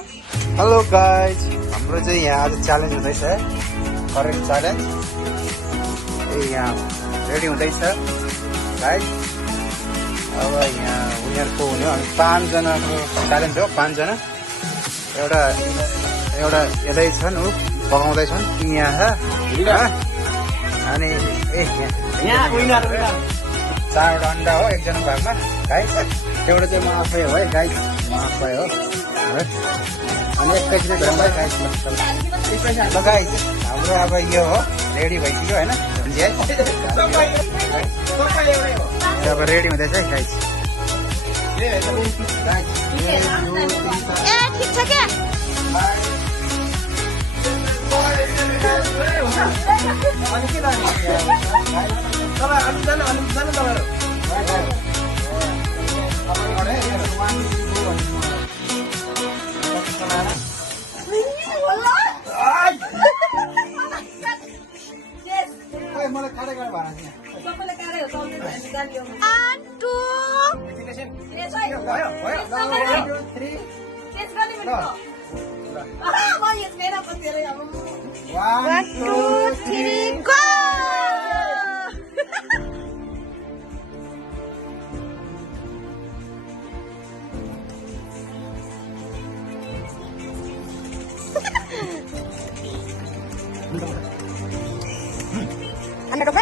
Hello guys, हाम्रो चाहिँ यहाँ आज च्यालेन्ज हुँदैछ, करेन्ट च्यालेन्ज। यहाँ रेडी हुँदैछ गाइज। अब यहाँ उनीहरूको हुने 5जनाको च्यालेन्ज हो। 5जना एउटा यतै छन्, ऊ पकाउँदैछन् कि यहाँ अनि यहाँ 4वटा अन्डा हो 1जना भागमा गाइज। एउटा चाहिँ म आफै हो है गाइज, म आफै हो। अनि एकैछिन भेटौँ है गाइज। ल गाइज, हाम्रो अब यो हो, रेडी भइसक्यो होइन। अब रेडी हुँदैछ है गाइज। ठिक छ क्या? मलाई खाँदै गरेर भएन Anda coba,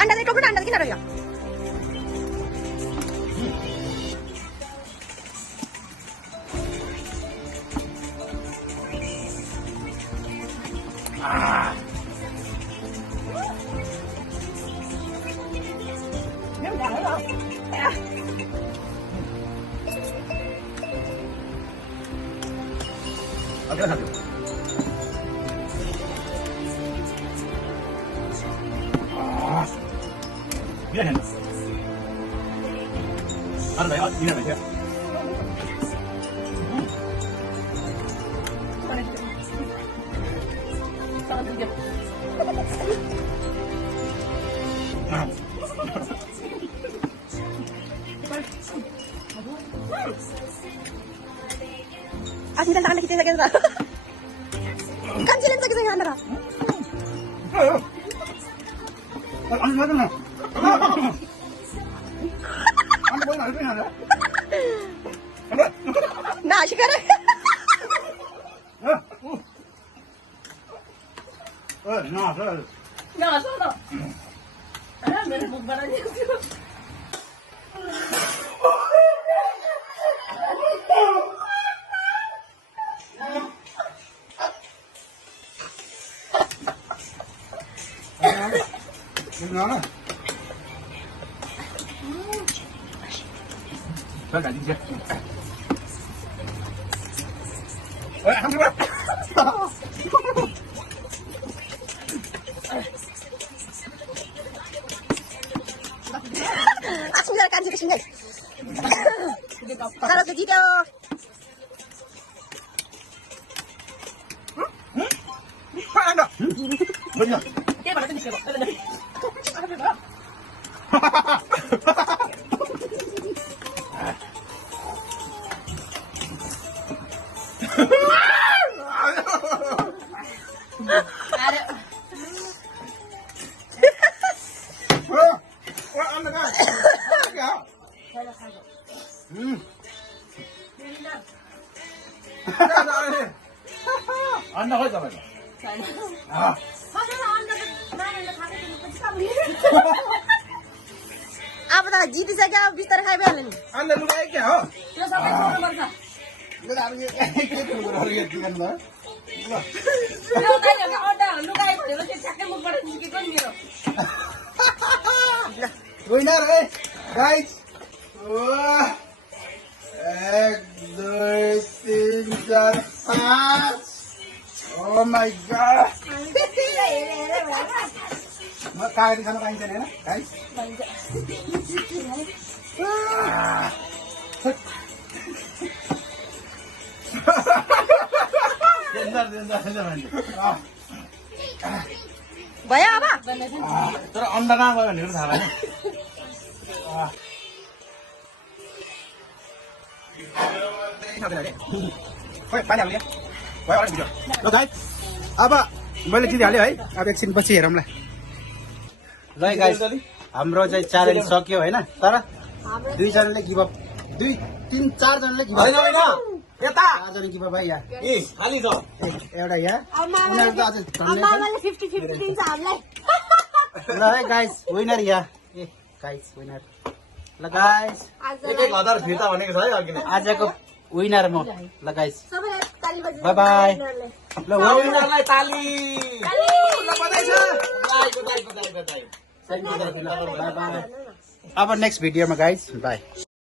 anda itu kan anda gimana ya? Biar hendak. Ada ya, ini apa ya? Asin tangan kita sakit tak? Kan jalan sakit sakit anda. Anu mana? Anu boleh nak ada? Nah, sekarang. Nah, Nggak salah. Mere bubaranya sih. gimana? Saya nggak bisa. Alhamdulillah. Aku biarkan sih kesini. Kalau begitu. Anda. Benar. Dia mana tadi siapa? Anda kau siapa? Apa dah jadi saja bister khai bel ni. Anda lupa क्या हो? Dia sampai ke nomor sah. Lu dah ambil itu berapa lihat kan lah? Dia tanya ke order, lu guys, dia cek cek mau pada sedikit kan gitu. Winner guys. Wah. 1, 2, 3, 4. Oh my god. Kaya di sana kain sana na, guys. Bentar. Bayar apa? तर अन्डा कहाँ गयो भनेर थाहा भएन। खोइ पानी हाल्ने भयो अलिक भिडियो ल गाइस अब मैले जितिहालेँ है अब एकछिन पछि हेरौँला ल गाइस हाम्रो चाहिँ च्यालेन्ज सक्यो होइन तर दुईजनाले गिभ अप 2 3 4 जनाले गिभ होइन अप होइन यता 4 जना गिभ अप है यहाँ ए खाली छ एउटा यहाँ उनीहरू त अझ झन्डै आमाले 50-50 दिन्छ हामीलाई छ। ल है गाइस विनर यहाँ ए गाइस विनर ल गाइस एक 1000 फिर्ता भनेको छ है अघि नै आजको विनर म ल गाइस सबैलाई ताली बजाउनु बाई बाई ल विनर विनरलाई ताली ल बधाई छ बधाई बधाई बधाई बधाई बाई बाई अब नेक्स्ट भिडियोमा गाइस बाई